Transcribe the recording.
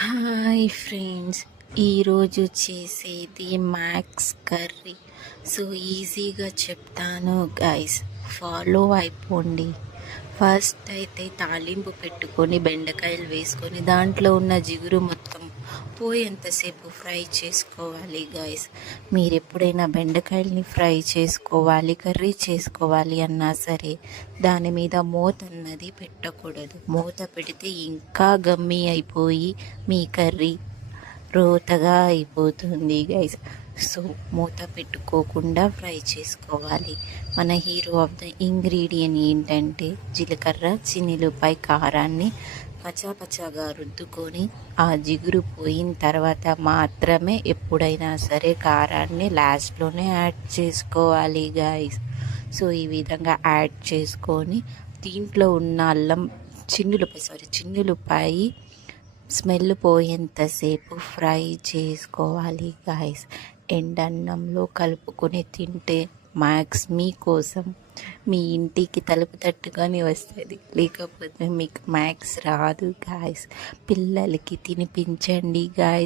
Hi friends, ఈరోజు చేసేది max curry. So ఈజీగా చెప్తాను గైస్, ఫాలో అయిపోండి. ఫస్ట్ అయితే తాలింపు పెట్టుకొని బెండకాయలు వేసుకొని దాంట్లో ఉన్న జిగురు మొత్తం పోయేంతసేపు ఫ్రై చేసుకోవాలి గైస్. మీరు ఎప్పుడైనా బెండకాయల్ని ఫ్రై చేసుకోవాలి, కర్రీ చేసుకోవాలి అన్నా సరే దాని మీద మూత అన్నది పెట్టకూడదు. మూత పెడితే ఇంకా గమ్మీ అయిపోయి మీ కర్రీ రోతగా అయిపోతుంది గైస్. సో మూత పెట్టుకోకుండా ఫ్రై చేసుకోవాలి. మన హీరో ఆఫ్ ద ఇంగ్రీడియంట్ ఏంటంటే జీలకర్ర, చిన్నిలుపై కారాన్ని పచాపచాగా రుద్దుకొని ఆ జిగురు పోయిన తర్వాత మాత్రమే ఎప్పుడైనా సరే కారాన్ని లాస్ట్లోనే యాడ్ చేసుకోవాలి గైస్. సో ఈ విధంగా యాడ్ చేసుకొని దీంట్లో ఉన్న అల్లం చిన్నులపై స్మెల్ పోయేంతసేపు ఫ్రై చేసుకోవాలి గాయస్. ఎండన్నంలో కలుపుకొని తింటే మ్యాక్స్ మీకోసం మీ ఇంటికి తలుపు తట్టుకొని వస్తుంది, లేకపోతే మీకు మ్యాక్స్ రాదు గాయస్. పిల్లలకి తినిపించండి గాయస్.